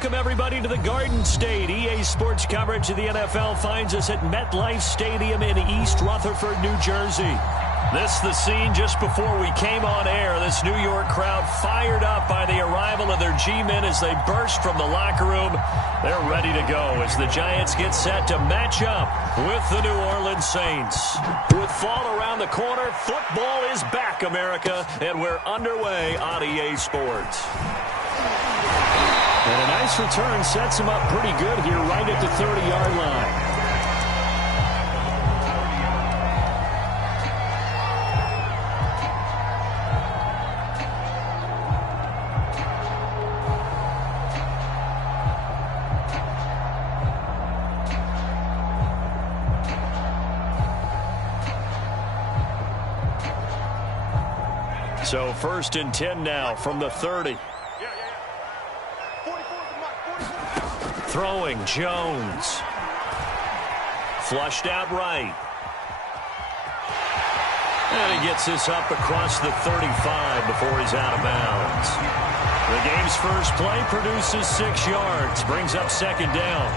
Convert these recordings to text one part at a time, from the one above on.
Welcome, everybody, to the Garden State. EA Sports coverage of the NFL finds us at MetLife Stadium in East Rutherford, New Jersey. This is the scene just before we came on air. This New York crowd fired up by the arrival of their G-men as they burst from the locker room. They're ready to go as the Giants get set to match up with the New Orleans Saints. With fall around the corner, football is back, America, and we're underway on EA Sports. And a nice return sets him up pretty good here right at the 30-yard line. So 1st and 10 now from the 30. Throwing Jones. Flushed out right. And he gets this up across the 35 before he's out of bounds. The game's first play produces 6 yards. Brings up 2nd down.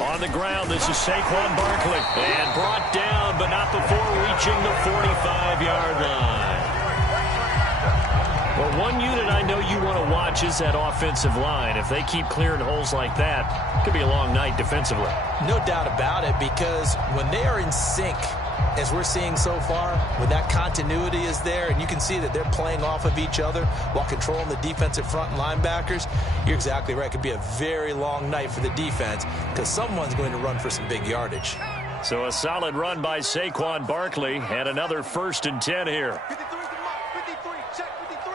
On the ground, this is Saquon Barkley. And brought down, but not before reaching the 45-yard line. Well, one unit I know you want to watch is that offensive line. If they keep clearing holes like that, it could be a long night defensively. No doubt about it, because when they are in sync, as we're seeing so far, when that continuity is there and you can see that they're playing off of each other while controlling the defensive front and linebackers, you're exactly right. It could be a very long night for the defense because someone's going to run for some big yardage. So a solid run by Saquon Barkley and another 1st and 10 here. 53, check 53.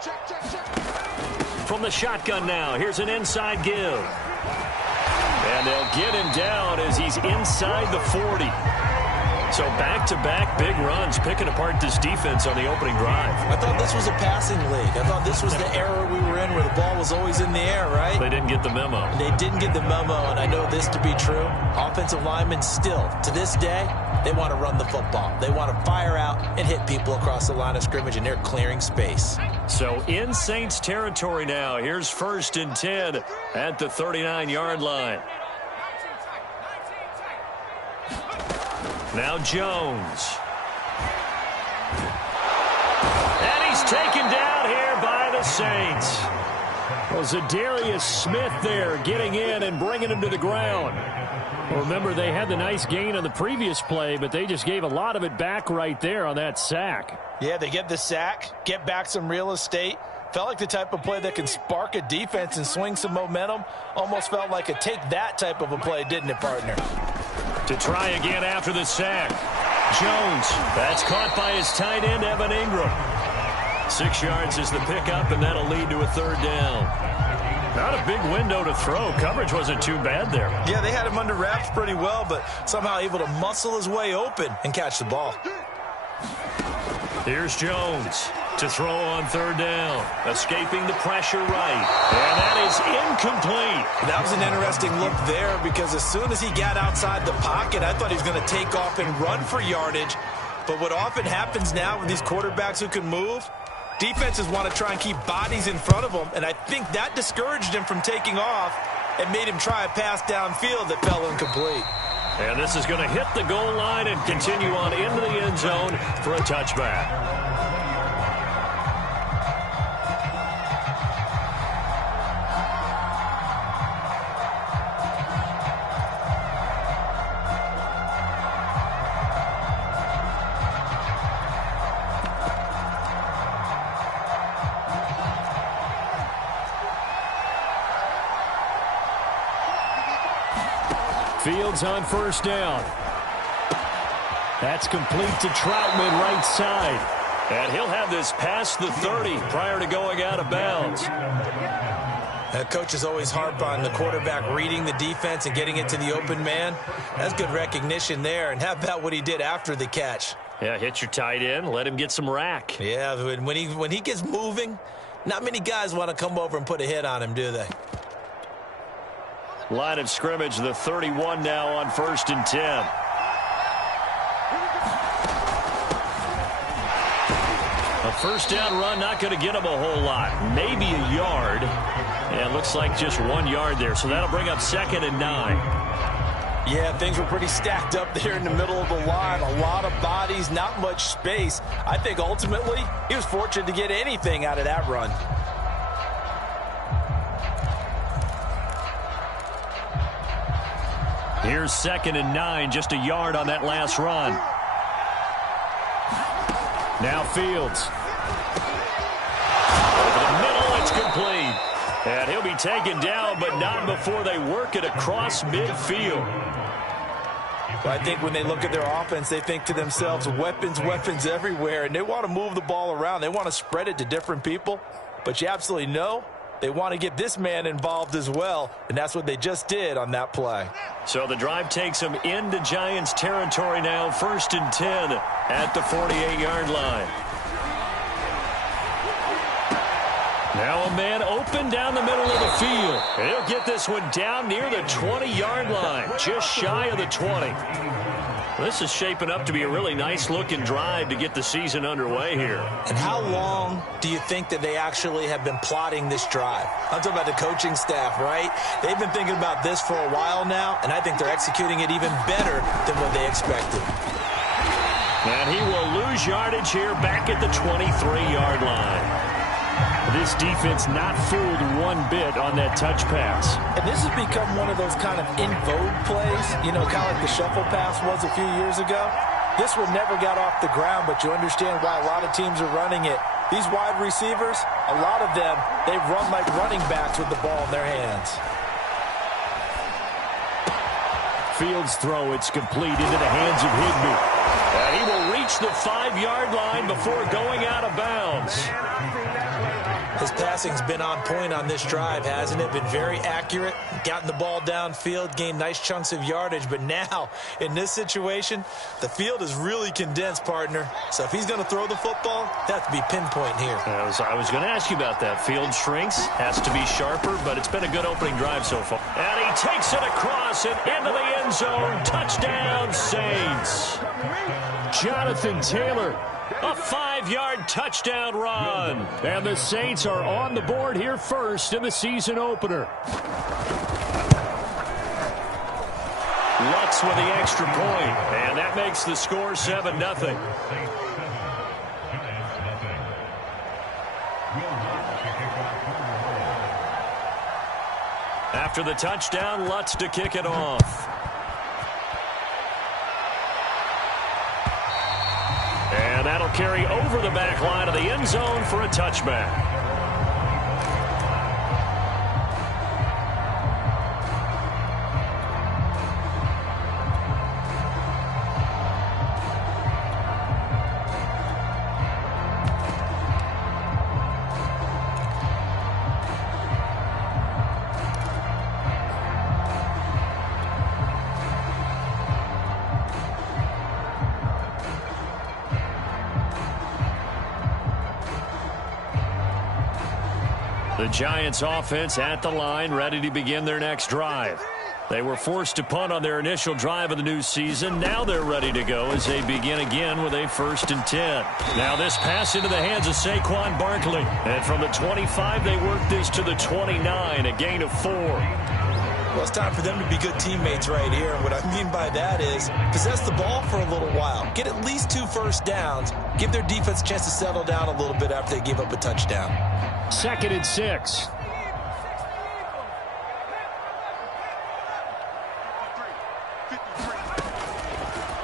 Check. From the shotgun now, here's an inside give. And they'll get him down as he's inside the 40. So back-to-back big runs, picking apart this defense on the opening drive. I thought this was a passing league. I thought this was the era we were in where the ball was always in the air, right? They didn't get the memo. They didn't get the memo, and I know this to be true. Offensive linemen still, to this day, they want to run the football. They want to fire out and hit people across the line of scrimmage, and they're clearing space. So in Saints territory now. Here's 1st and 10 at the 39-yard line. Now Jones. And he's taken down here by the Saints. Well, Zadarius Smith there getting in and bringing him to the ground. Well, remember, they had the nice gain on the previous play, but they just gave a lot of it back right there on that sack. Yeah, they get the sack, get back some real estate. Felt like the type of play that can spark a defense and swing some momentum. Almost felt like a take that type of a play, didn't it, partner? To try again after the sack. Jones, that's caught by his tight end, Evan Ingram. 6 yards is the pickup, and that'll lead to a 3rd down. Not a big window to throw. Coverage wasn't too bad there. Yeah, they had him under wraps pretty well, but somehow able to muscle his way open and catch the ball. Here's Jones to throw on 3rd down. Escaping the pressure right. And that is incomplete. That was an interesting look there because as soon as he got outside the pocket, I thought he was going to take off and run for yardage. But what often happens now with these quarterbacks who can move, defenses want to try and keep bodies in front of them, and I think that discouraged him from taking off and made him try a pass downfield that fell incomplete. And this is going to hit the goal line and continue on into the end zone for a touchback. Fields on 1st down. That's complete to Troutman right side. And he'll have this past the 30 prior to going out of bounds. Coach is always harp on the quarterback reading the defense and getting it to the open man. That's good recognition there. And how about what he did after the catch? Yeah, hit your tight end, let him get some rack. Yeah, when he gets moving, not many guys want to come over and put a hit on him, do they? Line of scrimmage, the 31 now on 1st and 10. A first down run, not going to get him a whole lot. Maybe a yard. And it looks like just 1 yard there. So that'll bring up 2nd and 9. Yeah, things were pretty stacked up there in the middle of the line. A lot of bodies, not much space. I think ultimately he was fortunate to get anything out of that run. Here's 2nd and 9, just a yard on that last run. Now Fields. Over the middle, it's complete. And he'll be taken down, but not before they work it across midfield. Well, I think when they look at their offense, they think to themselves, weapons, weapons everywhere, and they want to move the ball around. They want to spread it to different people, but you absolutely know they want to get this man involved as well, and that's what they just did on that play. So the drive takes them into Giants territory now, 1st and 10 at the 48-yard line. Now a man open down the middle of the field. And he'll get this one down near the 20-yard line, just shy of the 20. This is shaping up to be a really nice-looking drive to get the season underway here. And how long do you think that they actually have been plotting this drive? I'm talking about the coaching staff, right? They've been thinking about this for a while now, and I think they're executing it even better than what they expected. And he will lose yardage here back at the 23-yard line. This defense not fooled one bit on that touch pass. And this has become one of those kind of in vogue plays, you know, kind of like the shuffle pass was a few years ago. This one never got off the ground, but you understand why a lot of teams are running it. These wide receivers, a lot of them, they run like running backs with the ball in their hands. Fields throw, it's complete into the hands of Higbee. And he will reach the 5-yard line before going out of bounds. His passing's been on point on this drive, hasn't it? Been very accurate, gotten the ball downfield, gained nice chunks of yardage. But now, in this situation, the field is really condensed, partner. So if he's going to throw the football, that has to be pinpoint here. I was going to ask you about that. Field shrinks, has to be sharper, but it's been a good opening drive so far. And he takes it across and into the end zone. Touchdown, Saints. Jonathan Taylor. A 5-yard touchdown run. And the Saints are on the board here first in the season opener. Lutz with the extra point. And that makes the score 7-0. After the touchdown, Lutz to kick it off. And that'll carry over the back line of the end zone for a touchback. The Giants offense at the line, ready to begin their next drive. They were forced to punt on their initial drive of the new season. Now they're ready to go as they begin again with a 1st and 10. Now this pass into the hands of Saquon Barkley. And from the 25, they work this to the 29, a gain of 4. Well, it's time for them to be good teammates right here. And what I mean by that is possess the ball for a little while. Get at least 2 first downs. Give their defense a chance to settle down a little bit after they give up a touchdown. 2nd and 6.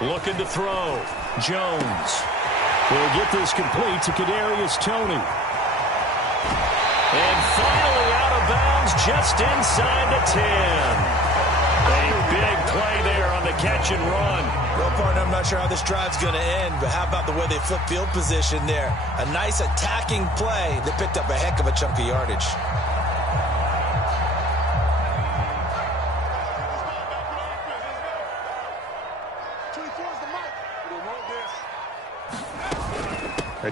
Looking to throw. Jones will get this complete to Kadarius Toney. And finally out of bounds just inside the 10. A big play there on the catch and run. Well, partner, I'm not sure how this drive's going to end, but how about the way they flip field position there? A nice attacking play that picked up a heck of a chunk of yardage.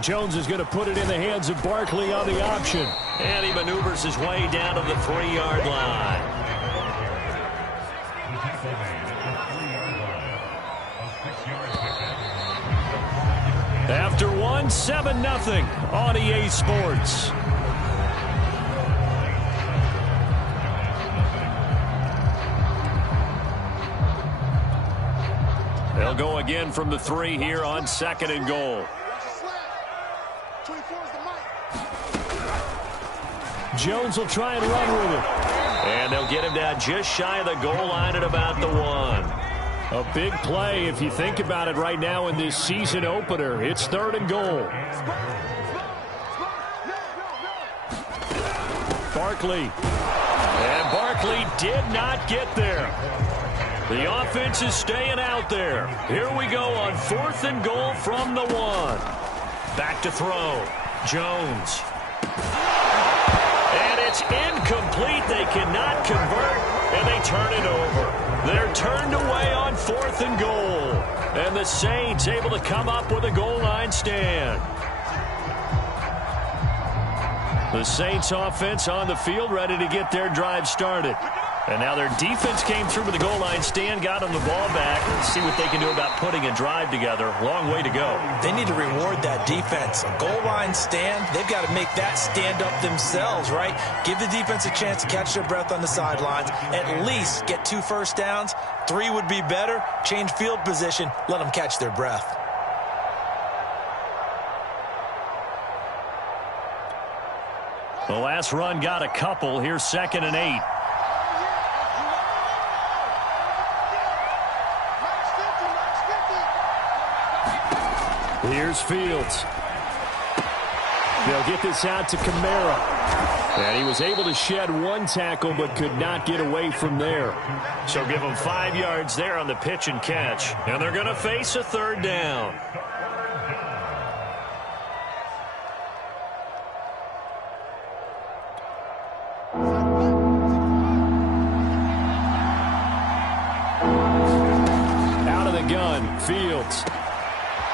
Jones is going to put it in the hands of Barkley on the option. And he maneuvers his way down to the 3-yard line. After one, 7-0 on EA Sports. They'll go again from the 3 here on 2nd and goal. Jones will try and run with it. And they'll get him down just shy of the goal line at about the 1. A big play if you think about it right now in this season opener. It's 3rd and goal. Barkley. And Barkley did not get there. The offense is staying out there. Here we go on 4th and goal from the 1. Back to throw. Jones. And it's incomplete. They cannot convert, and they turn it over. They're turned away on 4th and goal. And the Saints able to come up with a goal line stand. The Saints offense on the field ready to get their drive started. And now their defense came through with the goal line stand, got them the ball back. Let's see what they can do about putting a drive together. Long way to go. They need to reward that defense. A goal line stand, they've got to make that stand up themselves, right? Give the defense a chance to catch their breath on the sidelines. At least get 2 first downs. 3 would be better. Change field position. Let them catch their breath. The last run got a couple. Here's 2nd and 8. Here's Fields. They'll get this out to Kamara. And he was able to shed 1 tackle but could not get away from there. So give them 5 yards there on the pitch and catch. And they're going to face a 3rd down. Out of the gun, Fields.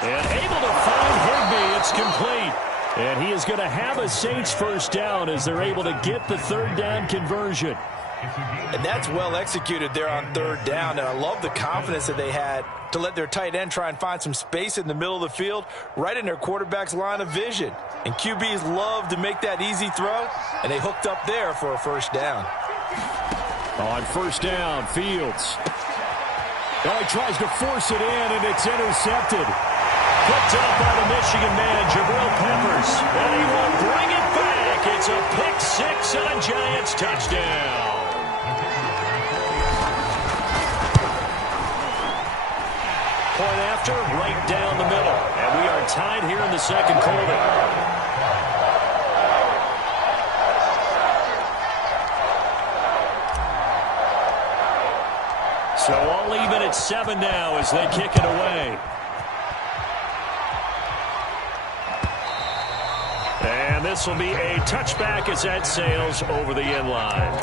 And able to find Higbee. It's complete. And he is going to have a Saints first down as they're able to get the 3rd down conversion. And that's well executed there on 3rd down. And I love the confidence that they had to let their tight end try and find some space in the middle of the field, right in their quarterback's line of vision. And QBs love to make that easy throw, and they hooked up there for a first down. On 1st down, Fields. Well, he tries to force it in, and it's intercepted. Picked up by the Michigan man, Jabril Peppers. And he will bring it back. It's a pick 6 and a Giants touchdown. Point after, right down the middle. And we are tied here in the 2nd quarter. So all even at 7 now as they kick it away. And this will be a touchback as that sails over the end line.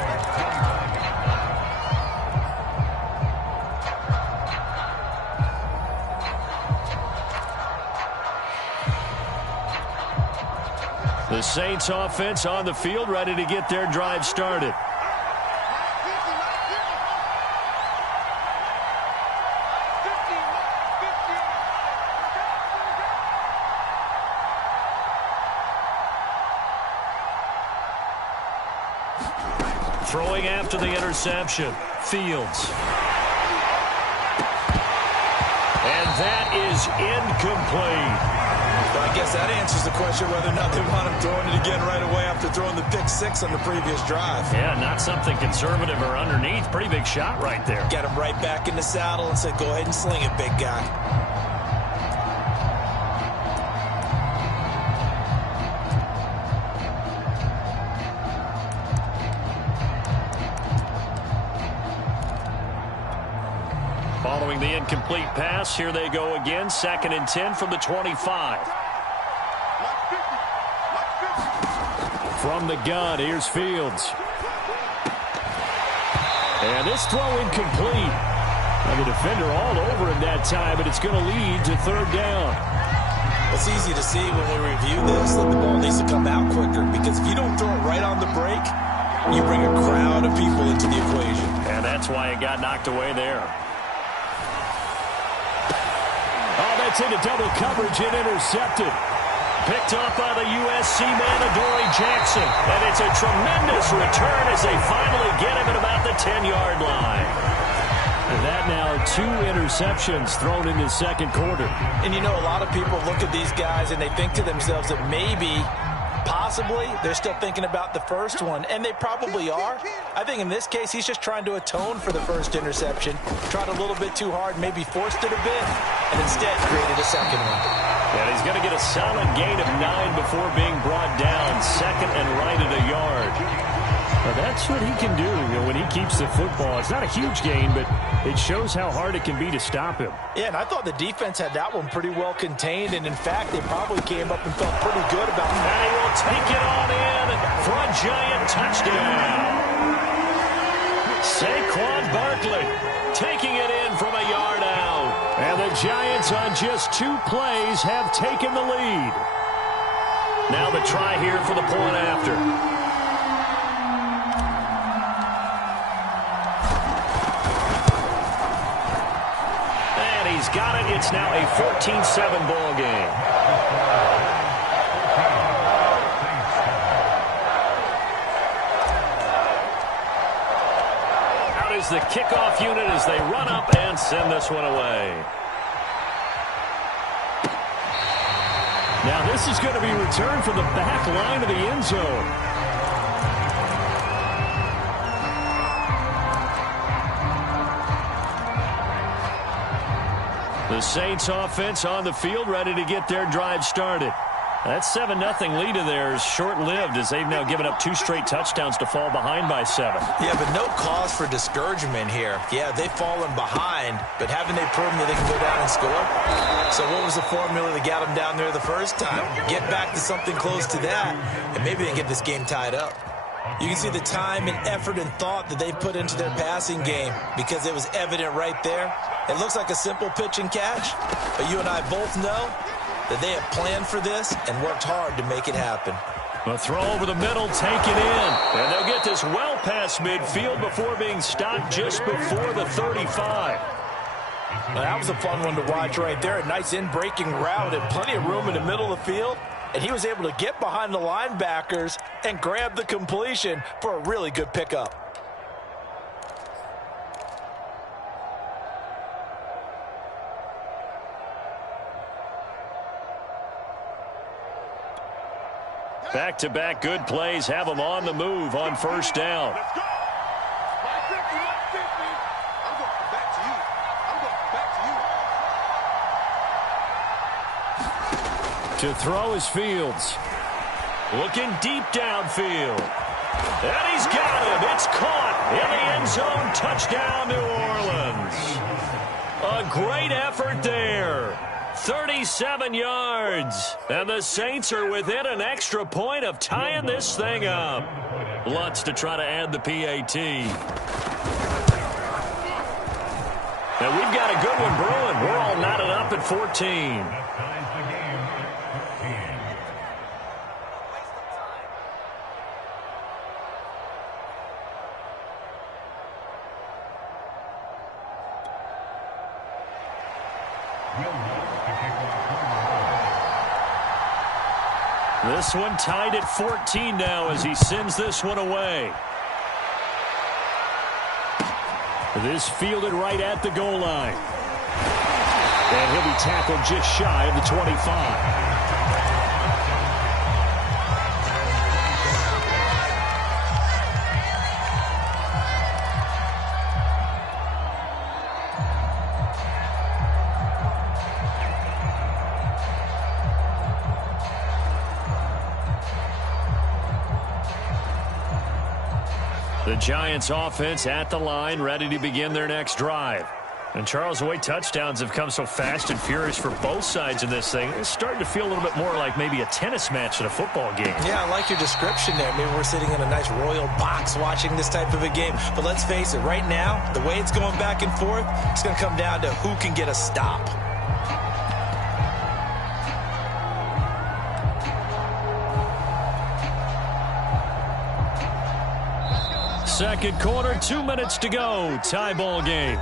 The Saints offense on the field ready to get their drive started. Throwing after the interception, Fields. And that is incomplete. Well, I guess that answers the question whether or not they want him throwing it again right away after throwing the pick 6 on the previous drive. Yeah, not something conservative or underneath. Pretty big shot right there. Get him right back in the saddle and said, go ahead and sling it, big guy. Following the incomplete pass, here they go again. 2nd and 10 from the 25. From the gun, here's Fields. And this throw incomplete. And the defender all over him that time, but it's going to lead to 3rd down. It's easy to see when we review this that the ball needs to come out quicker, because if you don't throw it right on the break, you bring a crowd of people into the equation. And that's why it got knocked away there. Oh, that's into double coverage and intercepted. Picked off by the USC man, Adoree Jackson. And it's a tremendous return as they finally get him at about the 10-yard line. And that now 2 interceptions thrown in the second quarter. And you know, a lot of people look at these guys and they think to themselves that maybe, possibly, they're still thinking about the first one. And they probably are. I think in this case, he's just trying to atone for the first interception. Tried a little bit too hard, maybe forced it a bit, and instead created a second one. And he's going to get a solid gain of 9 before being brought down, second and right at a yard. Now that's what he can do, when he keeps the football. It's not a huge gain, but it shows how hard it can be to stop him. Yeah, and I thought the defense had that one pretty well contained, and in fact, they probably came up and felt pretty good about it. And he will take it on in for a giant touchdown. Saquon Barkley taking it in from a yard out. And the Giants on just 2 plays have taken the lead. Now the try here for the point after. He's got it. It's now a 14-7 ball game. Out is the kickoff unit as they run up and send this one away. Now this is going to be returned from the back line of the end zone. The Saints offense on the field, ready to get their drive started. That 7-0 lead of theirs short-lived as they've now given up 2 straight touchdowns to fall behind by 7. Yeah, but no cause for discouragement here. Yeah, they've fallen behind, but haven't they proven that they can go down and score? So what was the formula that got them down there the first time? Get back to something close to that, and maybe they get this game tied up. You can see the time and effort and thought that they put into their passing game because it was evident right there. It looks like a simple pitch and catch, but you and I both know that they have planned for this and worked hard to make it happen. A throw over the middle, taken in. And they'll get this well past midfield before being stopped just before the 35. Now, that was a fun one to watch right there. A nice in-breaking route and plenty of room in the middle of the field. And he was able to get behind the linebackers and grab the completion for a really good pickup. Back-to-back good plays have them on the move on first down. Let's go. My 50, my 50. I'm going back to you. I'm going back to you. To throw is Fields. Looking deep downfield. And he's got him. It's caught in the end zone. Touchdown, New Orleans. A great effort there. 37 yards. And the Saints are within an extra point of tying this thing up. Lutz to try to add the PAT. And we've got a good one brewing. We're all knotted up at 14. This one tied at 14 now as he sends this one away. This fielded right at the goal line. And he'll be tackled just shy of the 25. The Giants offense at the line, ready to begin their next drive. And Charles, the way touchdowns have come so fast and furious for both sides in this thing, it's starting to feel a little bit more like maybe a tennis match than a football game. Yeah, I like your description there. Maybe we're sitting in a nice royal box watching this type of a game. But let's face it, right now, the way it's going back and forth, it's going to come down to who can get a stop. Second quarter, 2 minutes to go. Tie ball game.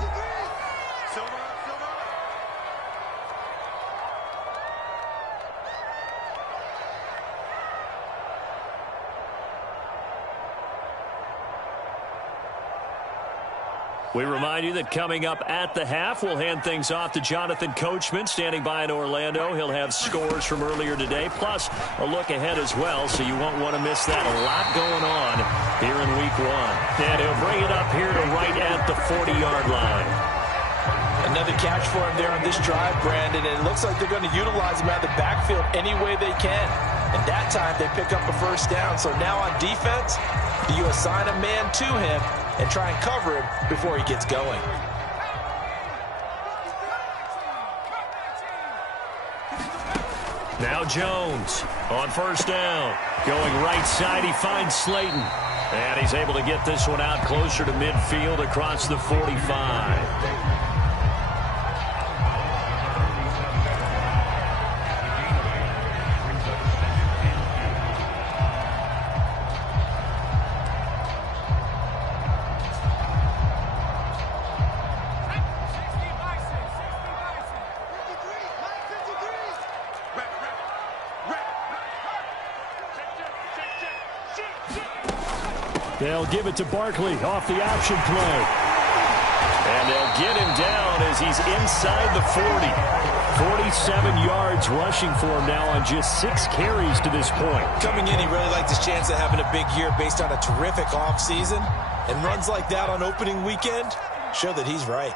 We remind you that coming up at the half, we'll hand things off to Jonathan Coachman, standing by in Orlando. He'll have scores from earlier today, plus a look ahead as well, so you won't want to miss that. A lot going on here in Week 1. And he'll bring it up here to right at the 40-yard line. Another catch for him there on this drive, Brandon, and it looks like they're going to utilize him out of the backfield any way they can. And that time, they pick up a first down. So now on defense, you assign a man to him and try and cover him before he gets going. Now Jones on first down. Going right side, he finds Slayton. And he's able to get this one out closer to midfield across the 45. They'll give it to Barkley off the option play. And they'll get him down as he's inside the 40. 47 yards rushing for him now on just 6 carries to this point. Coming in, he really liked his chance of having a big year based on a terrific offseason. And runs like that on opening weekend show that he's right.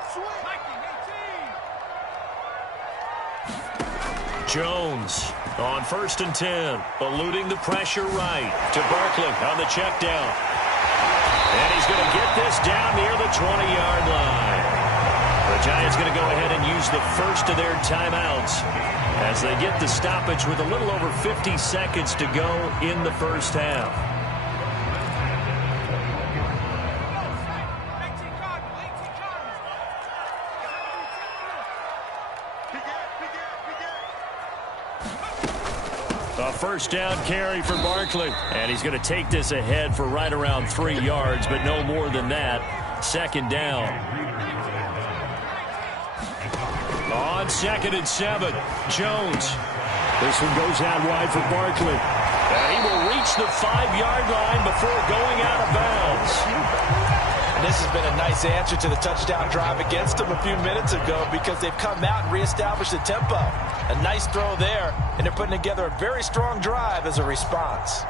Jones on 1st and 10. Eluding the pressure right to Barkley on the check down. And he's going to get this down near the 20-yard line. The Giants going to go ahead and use the first of their timeouts as they get the stoppage with a little over 50 seconds to go in the first half. A first down carry for Barkley. And he's going to take this ahead for right around 3 yards, but no more than that. Second down. On 2nd and 7, Jones. This one goes out wide for Barkley. And he will reach the 5-yard line before going out of bounds. And this has been a nice answer to the touchdown drive against them a few minutes ago because they've come out and reestablished the tempo. A nice throw there, and they're putting together a very strong drive as a response.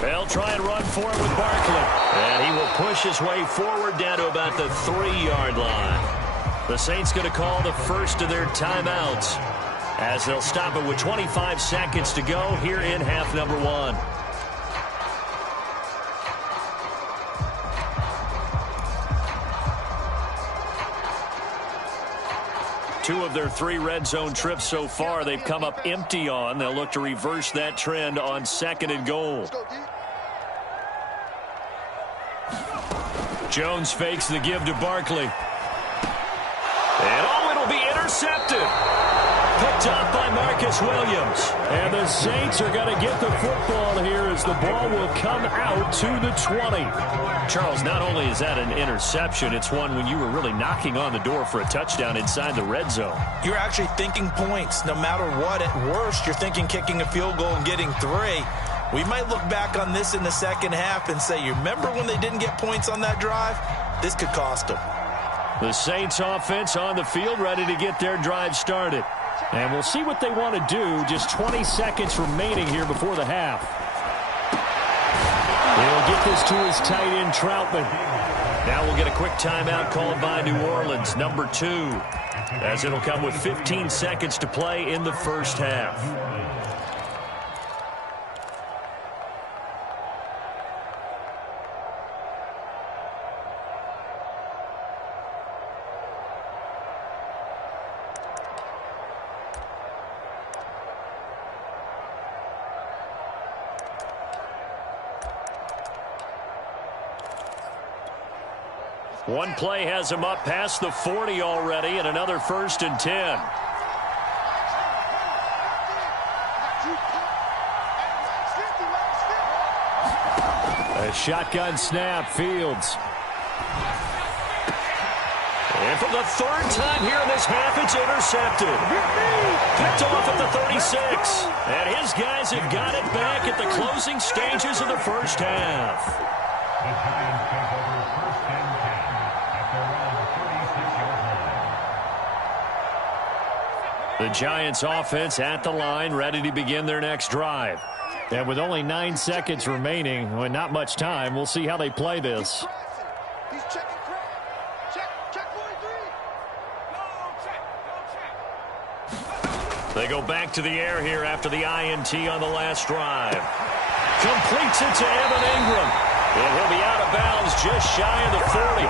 They'll try and run for it with Barkley. And he will push his way forward down to about the 3-yard line. The Saints going to call the first of their timeouts as they'll stop it with 25 seconds to go here in half number 1. Two of their 3 red zone trips so far they've come up empty on. They'll look to reverse that trend on 2nd and goal. Jones fakes the give to Barkley. And it'll be intercepted. Picked up by Marcus Williams. And the Saints are going to get the football here as the ball will come out to the 20. Charles, not only is that an interception, it's one when you were really knocking on the door for a touchdown inside the red zone. You're actually thinking points no matter what. At worst, you're thinking kicking a field goal and getting 3. We might look back on this in the second half and say, you remember when they didn't get points on that drive? This could cost them. The Saints offense on the field ready to get their drive started. And we'll see what they want to do. Just 20 seconds remaining here before the half. He'll get this to his tight end, Troutman. Now we'll get a quick timeout called by New Orleans, number 2, as it'll come with 15 seconds to play in the first half. One play has him up past the 40 already, and another 1st and 10. A shotgun snap, Fields. And for the 3rd time here in this half, it's intercepted. Picked off at the 36. And his guys have got it back at the closing stages of the first half. The Giants take over 1st and 10 at their own 36-yard line. The Giants offense at the line, ready to begin their next drive. And with only 9 seconds remaining, well, not much time, we'll see how they play this. He's checking crap. Check 43. They go back to the air here after the INT on the last drive. Completes it to Evan Ingram. And he'll be out of bounds just shy of the 40.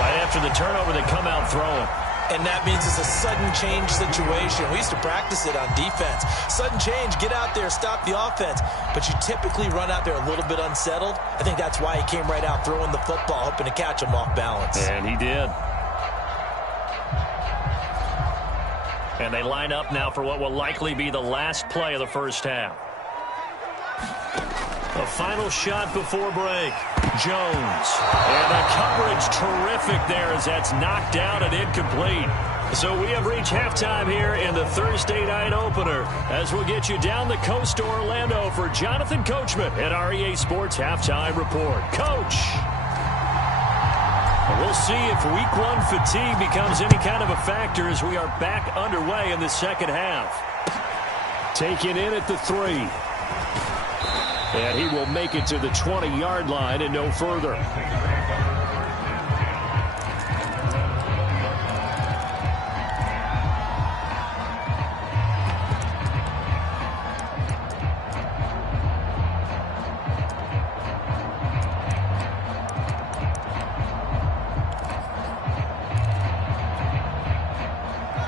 Right after the turnover, they come out throwing. And that means it's a sudden change situation. We used to practice it on defense. Sudden change, get out there, stop the offense. But you typically run out there a little bit unsettled. I think that's why he came right out throwing the football, hoping to catch him off balance. And he did. And they line up now for what will likely be the last play of the first half. A final shot before break. Jones. And the coverage terrific there as that's knocked down and incomplete. So we have reached halftime here in the Thursday night opener as we'll get you down the coast to Orlando for Jonathan Coachman at our EA Sports Halftime Report. Coach. We'll see if week 1 fatigue becomes any kind of a factor as we are back underway in the second half. Taken in at the 3. And he will make it to the 20-yard line and no further.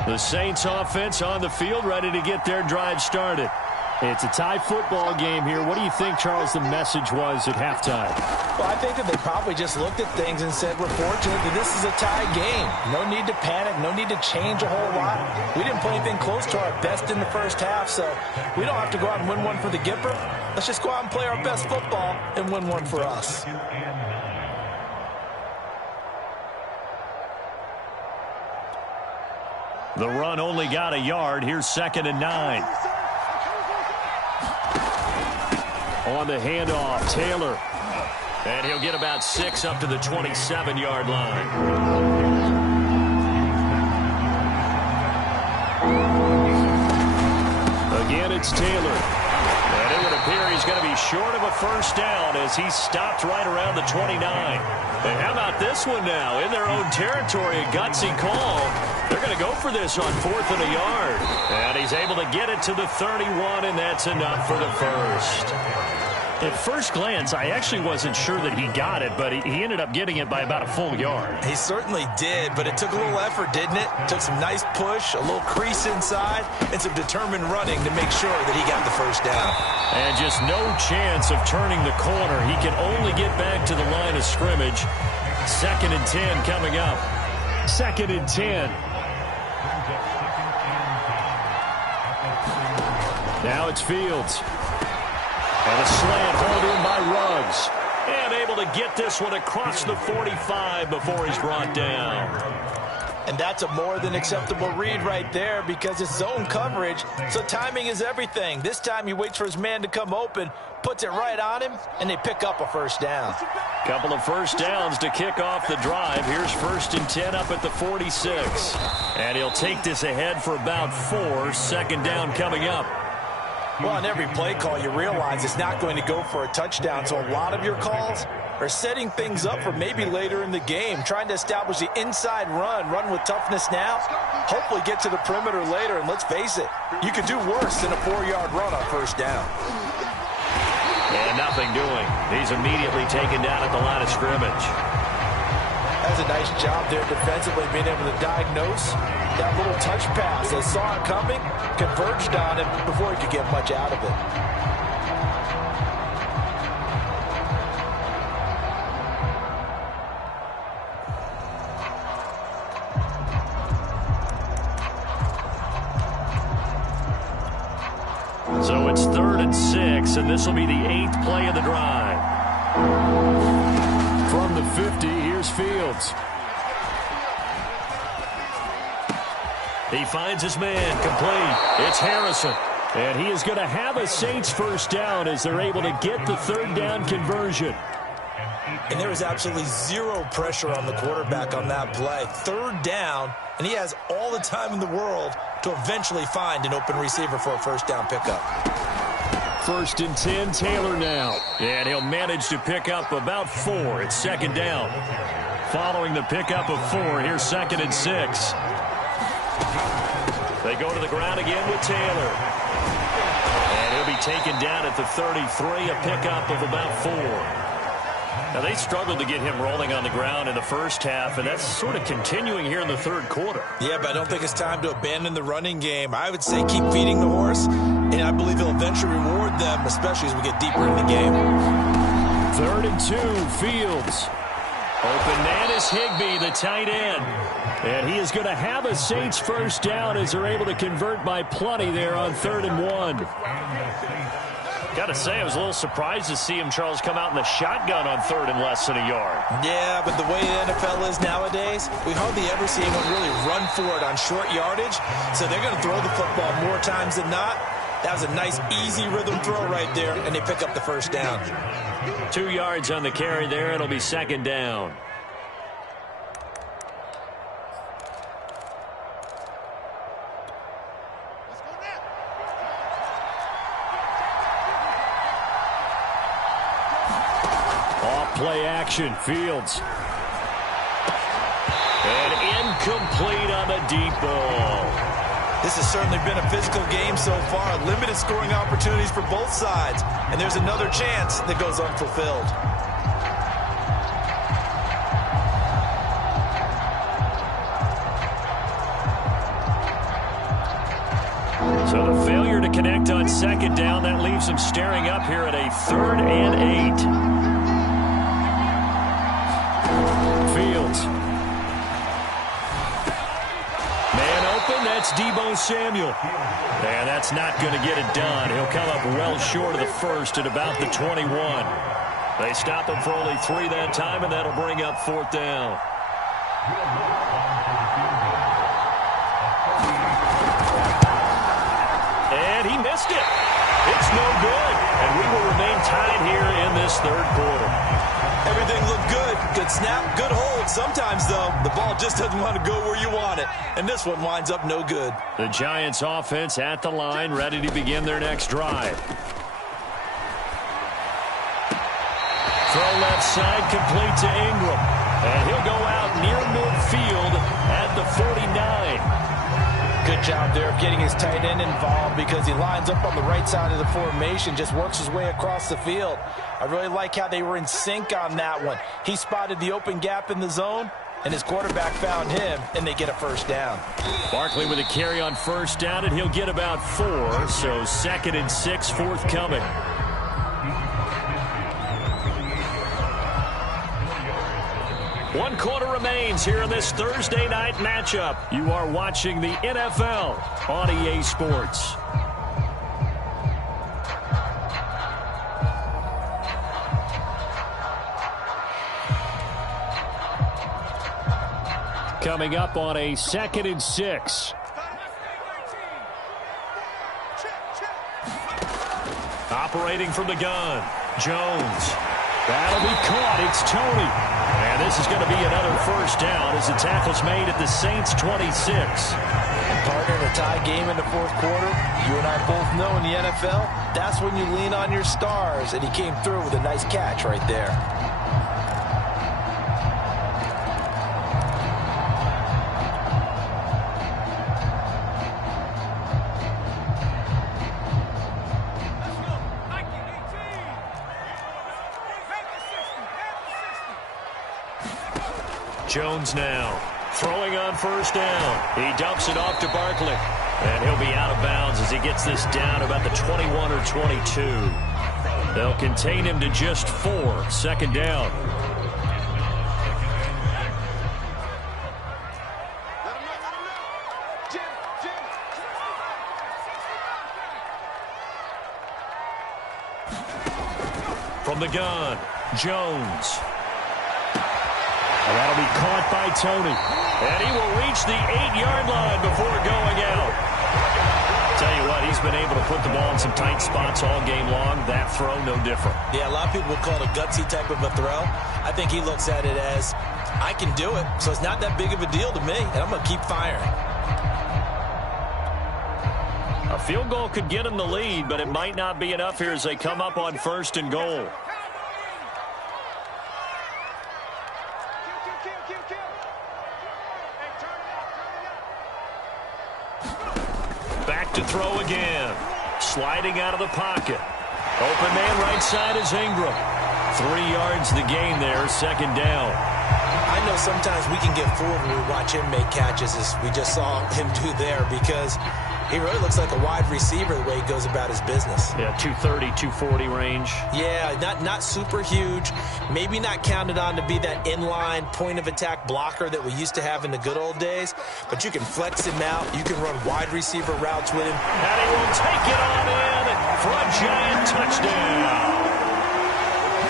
The Saints offense on the field ready to get their drive started. It's a tie football game here. What do you think, Charles, the message was at halftime? Well, I think that they probably just looked at things and said, we're fortunate that this is a tie game. No need to panic. No need to change a whole lot. We didn't play anything close to our best in the first half, so we don't have to go out and win one for the Gipper. Let's just go out and play our best football and win one for us. The run only got a yard. Here's 2nd and 9. On the handoff, Taylor. And he'll get about 6 up to the 27-yard line. Again, it's Taylor. And it would appear he's going to be short of a first down as he stopped right around the 29. And how about this one now? In their own territory, a gutsy call. They're going to go for this on 4th and a yard. And he's able to get it to the 31, and that's enough for the first. At first glance, I actually wasn't sure that he got it, but he ended up getting it by about a full yard. He certainly did, but it took a little effort, didn't it? Took some nice push, a little crease inside, and some determined running to make sure that he got the first down. And just no chance of turning the corner. He can only get back to the line of scrimmage. 2nd and 10 coming up. 2nd and 10. Now it's Fields. And a slant hauled in by Ruggs. And able to get this one across the 45 before he's brought down. And that's a more than acceptable read right there because it's zone coverage, so timing is everything. This time he waits for his man to come open, puts it right on him, and they pick up a first down. Couple of first downs to kick off the drive. Here's 1st and 10 up at the 46. And he'll take this ahead for about 4. 2nd down coming up. Well, on every play call, you realize it's not going to go for a touchdown, so a lot of your calls are setting things up for maybe later in the game, trying to establish the inside run with toughness now, hopefully get to the perimeter later, and let's face it, you could do worse than a 4-yard run on first down. And nothing doing. He's immediately taken down at the line of scrimmage. That's a nice job there defensively, being able to diagnose that little touch pass. They saw it coming, converged on him before he could get much out of it. So it's 3rd and 6, and this will be the 8th play of the drive. From the 50, here's Fields. He finds his man, complete. It's Harrison. And he is going to have a Saints first down as they're able to get the 3rd down conversion. And there is absolutely zero pressure on the quarterback on that play. 3rd down, and he has all the time in the world to eventually find an open receiver for a first down pickup. 1st and 10, Taylor now. And he'll manage to pick up about 4. It's 2nd down. Following the pickup of 4, here's 2nd and 6. They go to the ground again with Taylor. And he'll be taken down at the 33, a pickup of about 4. Now, they struggled to get him rolling on the ground in the first half, and that's sort of continuing here in the 3rd quarter. Yeah, but I don't think it's time to abandon the running game. I would say keep feeding the horse, and I believe he'll eventually reward them, especially as we get deeper in the game. 3rd and 2, Fields. Open man is Higbee, the tight end. And he is going to have a Saints first down as they're able to convert by plenty there on 3rd and 1. Got to say, I was a little surprised to see him, Charles, come out in the shotgun on 3rd and less than a yard. Yeah, but the way the NFL is nowadays, we hardly ever see anyone really run for it on short yardage. So they're going to throw the football more times than not. That was a nice, easy rhythm throw right there, and they pick up the first down. 2 yards on the carry there. It'll be 2nd down. Play action, Fields. And incomplete on the deep ball. This has certainly been a physical game so far. Limited scoring opportunities for both sides. And there's another chance that goes unfulfilled. So the failure to connect on 2nd down, that leaves them staring up here at a 3rd and 8. Fields. Man open, that's Deebo Samuel. And that's not going to get it done. He'll come up well short of the first at about the 21. They stop him for only 3 that time, and that'll bring up 4th down. And he missed it. It's no good. And we will remain tied here in this 3rd quarter. Everything looked good. Good snap, good hold. Sometimes, though, the ball just doesn't want to go where you want it. And this one winds up no good. The Giants offense at the line, ready to begin their next drive. Throw left side, complete to Ingram. And he'll go out near midfield at the 49. Good job there of getting his tight end involved because he lines up on the right side of the formation, just works his way across the field. I really like how they were in sync on that one. He spotted the open gap in the zone, and his quarterback found him, and they get a first down. Barkley with a carry on 1st down, and he'll get about 4, so 2nd and 6 forthcoming. One quarter remains here in this Thursday night matchup. You are watching the NFL on EA Sports. Coming up on a 2nd and 6. Operating from the gun, Jones. That'll be caught. It's Tony. And this is going to be another first down as the tackle's made at the Saints' 26. And partner, in a tie game in the 4th quarter, you and I both know in the NFL, that's when you lean on your stars. And he came through with a nice catch right there. Jones now throwing on 1st down. He dumps it off to Barkley. And he'll be out of bounds as he gets this down about the 21 or 22. They'll contain him to just 4. 2nd down. From the gun, Jones. And that'll be caught by Tony. And he will reach the 8-yard line before going out. Tell you what, he's been able to put the ball in some tight spots all game long. That throw, no different. Yeah, a lot of people will call it a gutsy type of a throw. I think he looks at it as, I can do it, so it's not that big of a deal to me, and I'm going to keep firing. A field goal could get him the lead, but it might not be enough here as they come up on 1st and goal. Back to throw again. Sliding out of the pocket. Open man right side is Ingram. 3 yards the gain there, 2nd down. I know sometimes we can get fooled when we watch him make catches, as we just saw him do there, because he really looks like a wide receiver the way he goes about his business. Yeah, 230, 240 range. Yeah, not super huge. Maybe not counted on to be that inline point-of-attack blocker that we used to have in the good old days. But you can flex him out. You can run wide receiver routes with him. And he will take it on in for a Giant touchdown.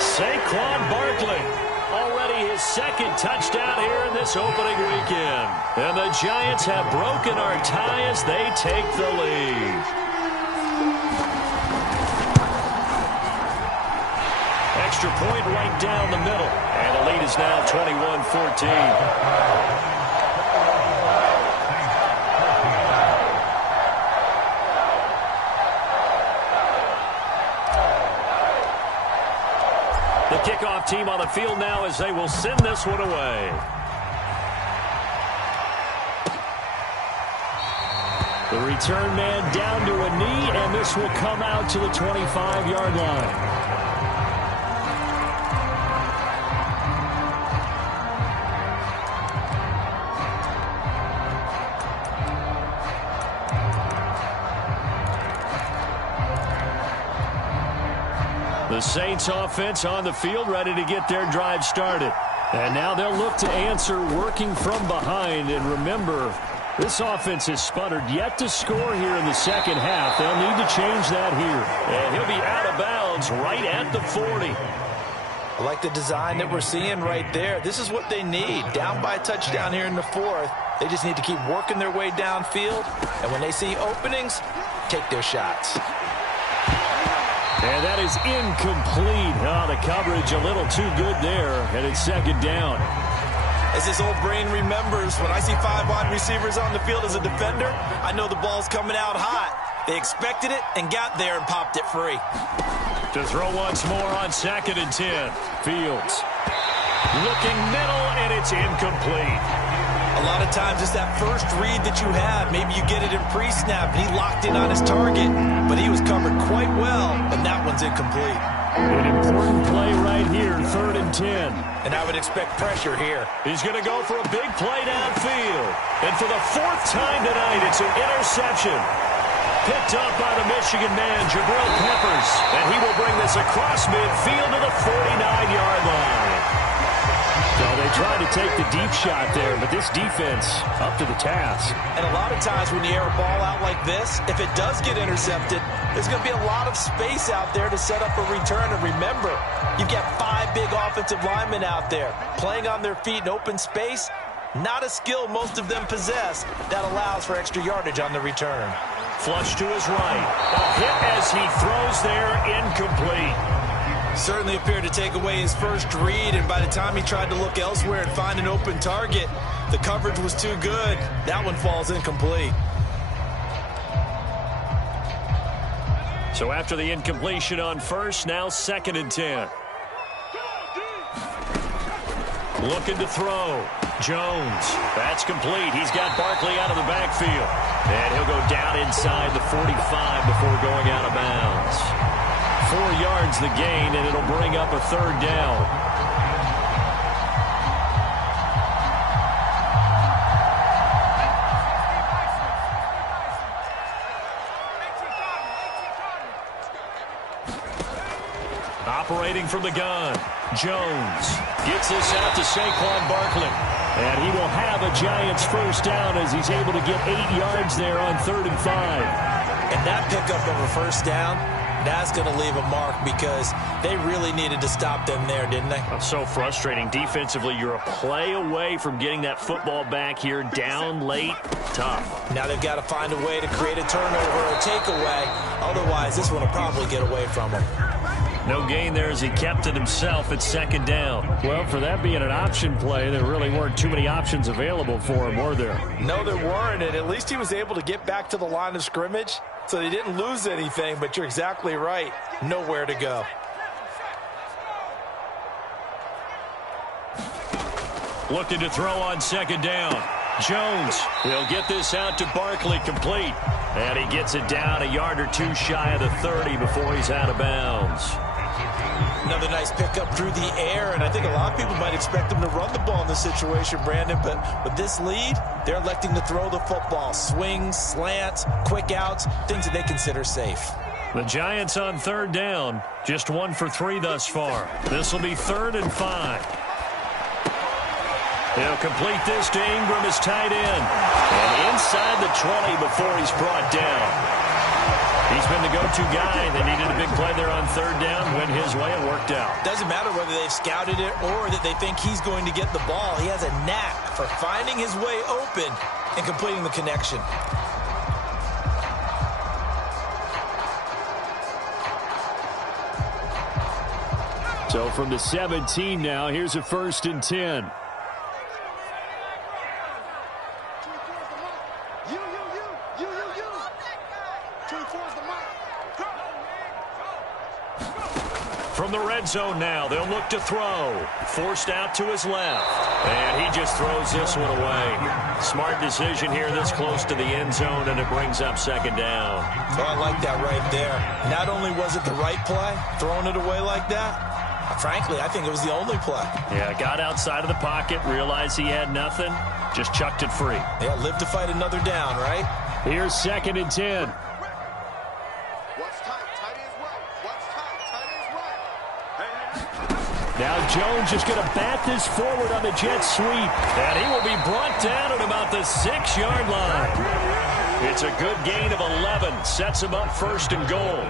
Saquon Barkley. Already his 2nd touchdown here in this opening weekend. And the Giants have broken our tie as they take the lead. Extra point right down the middle. And the lead is now 21-14. The kickoff team on the field now as they will send this one away. The return man down to a knee, and this will come out to the 25-yard line. The Saints offense on the field, ready to get their drive started. And now they'll look to answer working from behind. And remember, this offense has sputtered yet to score here in the 2nd half. They'll need to change that here. And he'll be out of bounds right at the 40. I like the design that we're seeing right there. This is what they need. Down by a touchdown here in the 4th. They just need to keep working their way downfield. And when they see openings, take their shots. And that is incomplete. Oh, the coverage a little too good there. And it's 2nd down. As his old brain remembers, when I see 5 wide receivers on the field as a defender, I know the ball's coming out hot. They expected it and got there and popped it free. To throw once more on 2nd and 10. Fields. Looking middle, and it's incomplete. A lot of times it's that first read that you have. Maybe you get it in pre-snap, and he locked in on his target. But he was covered quite well, and that one's incomplete. An important play right here, 3rd and 10. And I would expect pressure here. He's going to go for a big play downfield. And for the 4th time tonight, it's an interception. Picked up by the Michigan man, Jabril Peppers. And he will bring this across midfield to the 49-yard line. So they tried to take the deep shot there, but this defense up to the task. And a lot of times when you air a ball out like this, if it does get intercepted, there's going to be a lot of space out there to set up a return. And remember, you've got 5 big offensive linemen out there playing on their feet in open space. Not a skill most of them possess that allows for extra yardage on the return. Flush to his right. A hit as he throws there, incomplete. Certainly appeared to take away his first read, and by the time he tried to look elsewhere and find an open target, the coverage was too good. That one falls incomplete. So after the incompletion on 1st, now 2nd and 10. Looking to throw. Jones. That's complete. He's got Barkley out of the backfield. And he'll go down inside the 45 before going out of bounds. 4 yards the gain, and it'll bring up a 3rd down. Operating from the gun, Jones gets this out to Saquon Barkley. And he will have a Giants 1st down as he's able to get 8 yards there on 3rd and 5. And that pickup of a first down, that's going to leave a mark because they really needed to stop them there, didn't they? That's so frustrating. Defensively, you're a play away from getting that football back here down late. Tough. Now they've got to find a way to create a turnover or a takeaway. Otherwise, this one will probably get away from them. No gain there as he kept it himself at second down. Well, for that being an option play, there really weren't too many options available for him, were there? No, there weren't, and at least he was able to get back to the line of scrimmage, so they didn't lose anything, but you're exactly right. Nowhere to go. Looking to throw on second down. Jones will get this out to Barkley, complete. And he gets it down a yard or two shy of the 30 before he's out of bounds. Another nice pickup through the air, and I think a lot of people might expect them to run the ball in this situation, Brandon, but with this lead, they're electing to throw the football. Swings, slants, quick outs, things that they consider safe. The Giants on third down, just 1 for 3 thus far. This will be 3rd and 5. He'll complete this to Ingram as tight end. And inside the 20 before he's brought down. He's been the go-to guy. They needed a big play there on third down. Went his way. It worked out. Doesn't matter whether they've scouted it or that they think he's going to get the ball. He has a knack for finding his way open and completing the connection. So from the 17 now, here's a 1st and 10. From the red zone now, they'll look to throw. Forced out to his left. And he just throws this one away. Smart decision here this close to the end zone, and it brings up second down. Oh, I like that right there. Not only was it the right play, throwing it away like that, frankly, I think it was the only play. Yeah, got outside of the pocket, realized he had nothing, just chucked it free. Yeah, live to fight another down, right? Here's 2nd and 10. Now Jones is going to bat this forward on the jet sweep. And he will be brought down at about the 6-yard line. It's a good gain of 11. Sets him up 1st and goal.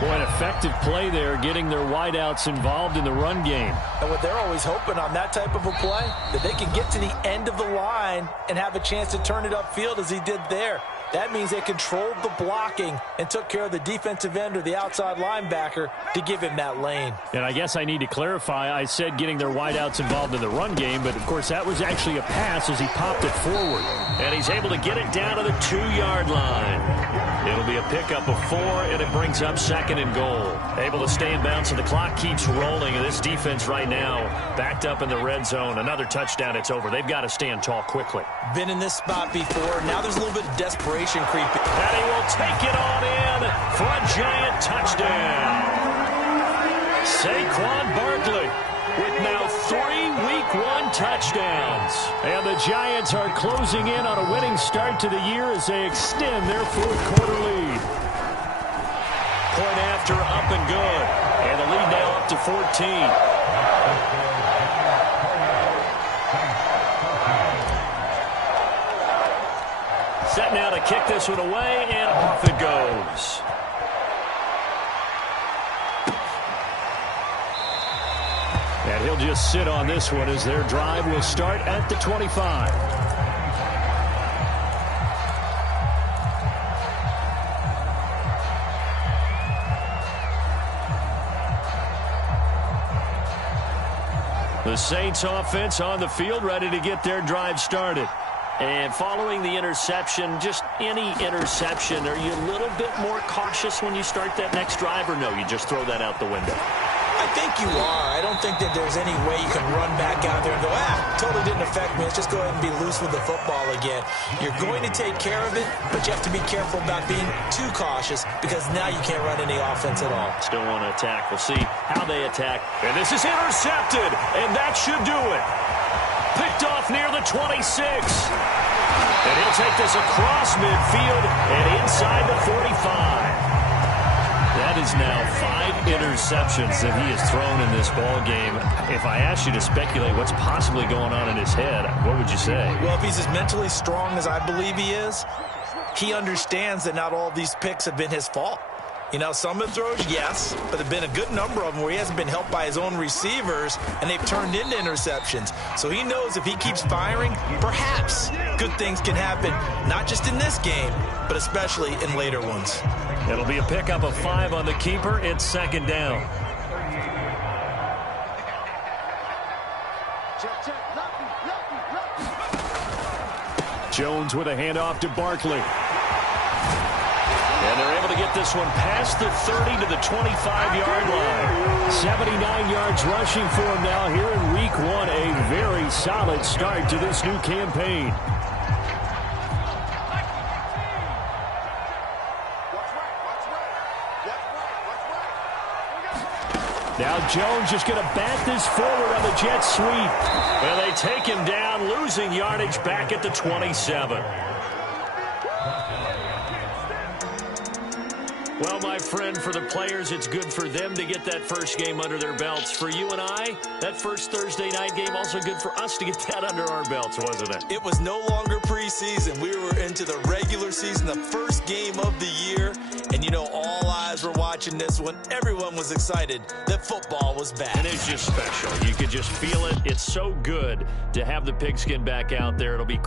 Boy, an effective play there, getting their wideouts involved in the run game. And what they're always hoping on that type of a play, that they can get to the end of the line and have a chance to turn it upfield as he did there. That means they controlled the blocking and took care of the defensive end or the outside linebacker to give him that lane. And I guess I need to clarify, I said getting their wideouts involved in the run game, but of course that was actually a pass as he popped it forward. And he's able to get it down to the 2-yard line. It'll be a pickup of 4, and it brings up 2nd and goal. Able to stay in bounds, and the clock keeps rolling. And this defense right now backed up in the red zone. Another touchdown, it's over. They've got to stand tall quickly. Been in this spot before. Now there's a little bit of desperation creeping. And he will take it on in for a Giant touchdown. Saquon Barkley with now 3 Week 1 touchdowns. And the Giants are closing in on a winning start to the year as they extend their 4th quarter lead. Point after, up and good. And the lead now up to 14. Set now to kick this one away, and off it goes. And he'll just sit on this one as their drive will start at the 25. The Saints offense on the field, ready to get their drive started. And following the interception, just any interception, are you a little bit more cautious when you start that next drive, or no, you just throw that out the window? I think you are. I don't think that there's any way you can run back out there and go, totally didn't affect me. Let's just go ahead and be loose with the football again. You're going to take care of it, but you have to be careful about being too cautious because now you can't run any offense at all. Still want to attack. We'll see how they attack. And this is intercepted, and that should do it. Picked off near the 26. And he'll take this across midfield and inside the 45. That is now 5 interceptions that he has thrown in this ball game. If I asked you to speculate what's possibly going on in his head, what would you say? Well, if he's as mentally strong as I believe he is, he understands that not all these picks have been his fault. You know, some of the throws, yes, but there have been a good number of them where he hasn't been helped by his own receivers, and they've turned into interceptions. So he knows if he keeps firing, perhaps good things can happen, not just in this game, but especially in later ones. It'll be a pickup of 5 on the keeper. It's second down. Jones with a handoff to Barkley. And they're able to get this one past the 30 to the 25-yard line. 79 yards rushing for him now here in week 1. A very solid start to this new campaign. Now Jones just going to bat this forward on the jet sweep. And they take him down, losing yardage back at the 27. Well, my friend, for the players, it's good for them to get that first game under their belts. For you and I, that first Thursday night game, also good for us to get that under our belts, wasn't it? It was no longer preseason. We were into the regular season, the first game of the year. And, you know, all eyes were watching this one. Everyone was excited that football was back. And it's just special. You could just feel it. It's so good to have the pigskin back out there. It'll be